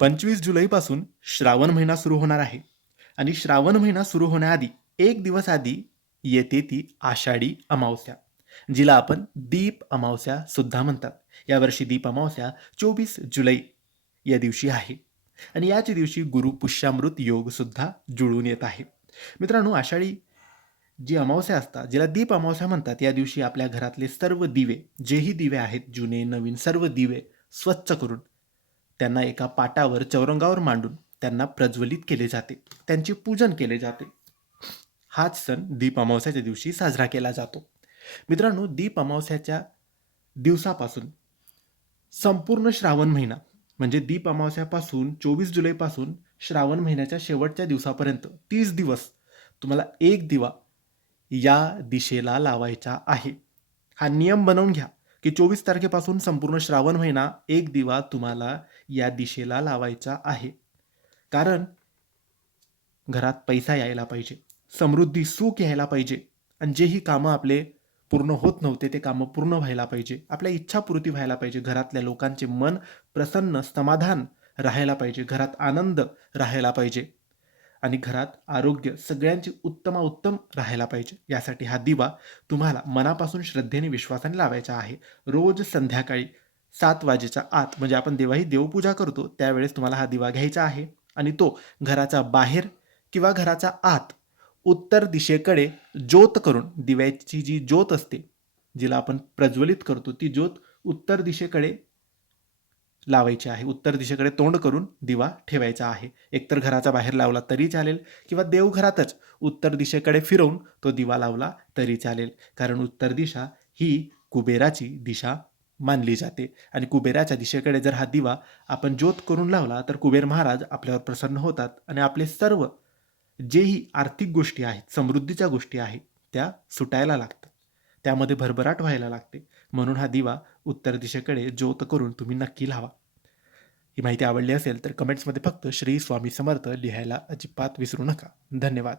पंचवीस जुलैपासून श्रावण महिना सुरू होणार आहे. आणि श्रावण महिना सुरू होण्याआधी एक दिवस आधी येते ती आषाढी अमावस्या जिला आपण दीप अमावस्या सुद्धा म्हणतात. यावर्षी दीप अमावस्या चोवीस जुलै या दिवशी आहे. आणि याच दिवशी गुरु पुष्यामृत योग सुद्धा जुळून येत आहे. मित्रांनो आषाढी जी अमावस्या असतात जिला दीप अमावस्या म्हणतात या दिवशी आपल्या घरातले सर्व दिवे जेही दिवे आहेत जुने नवीन सर्व दिवे स्वच्छ करून त्यांना एका पाटावर चौरंगावर मांडून त्यांना प्रज्वलित केले जाते. त्यांचे पूजन केले जाते. हाच सण दीप अमावस्याच्या दिवशी साजरा केला जातो. मित्रांनो दीप अमावस्याच्या दिवसापासून संपूर्ण श्रावण महिना म्हणजे दीप अमावस्यापासून चोवीस जुलैपासून श्रावण महिन्याच्या शेवटच्या दिवसापर्यंत तीस दिवस तुम्हाला एक दिवा या दिशेला लावायचा आहे. हा नियम बनवून घ्या. की चोवीस तारखेपासून संपूर्ण श्रावण महिना एक दिवा तुम्हाला या दिशेला लावायचा आहे. कारण घरात पैसा यायला पाहिजे समृद्धी सुख यायला पाहिजे आणि जेही कामं आपले पूर्ण होत नव्हते ते कामं पूर्ण व्हायला पाहिजे. आपल्या इच्छापूर्ती व्हायला पाहिजे. घरातल्या लोकांचे मन प्रसन्न समाधान राहायला पाहिजे. घरात आनंद राहायला पाहिजे. आणि घरात आरोग्य सगळ्यांची उत्तमाउत्तम राहायला पाहिजे. यासाठी हा दिवा तुम्हाला मनापासून श्रद्धेने विश्वासाने लावायचा आहे. रोज संध्याकाळी सात वाजेच्या आत म्हणजे आपण देवाही देवपूजा करतो त्यावेळेस तुम्हाला हा दिवा घ्यायचा आहे. आणि तो घराचा बाहेर किंवा घराच्या आत उत्तर दिशेकडे ज्योत करून दिव्याची जी ज्योत असते जिला आपण प्रज्वलित करतो ती ज्योत उत्तर दिशेकडे लावायची आहे. उत्तर दिशेकडे तोंड करून दिवा ठेवायचा आहे. एकतर घराचा बाहेर लावला तरी चालेल किंवा देवघरातच उत्तर दिशेकडे फिरवून तो दिवा लावला तरी चालेल. कारण उत्तर दिशा ही कुबेराची दिशा मानली जाते. आणि कुबेराच्या दिशेकडे जर हा दिवा आपण ज्योत करून लावला तर कुबेर महाराज आपल्यावर प्रसन्न होतात आणि आपले सर्व जेही आर्थिक गोष्टी आहेत समृद्धीच्या गोष्टी आहेत त्या सुटायला लागतात. त्यामध्ये भरभराट व्हायला लागते. म्हणून हा दिवा उत्तर दिशेकडे ज्योत करून तुम्ही नक्की लावा ही माहिती आवडली असेल तर कमेंट्समध्ये फक्त श्री स्वामी समर्थ लिहायला अजिबात विसरू नका. धन्यवाद.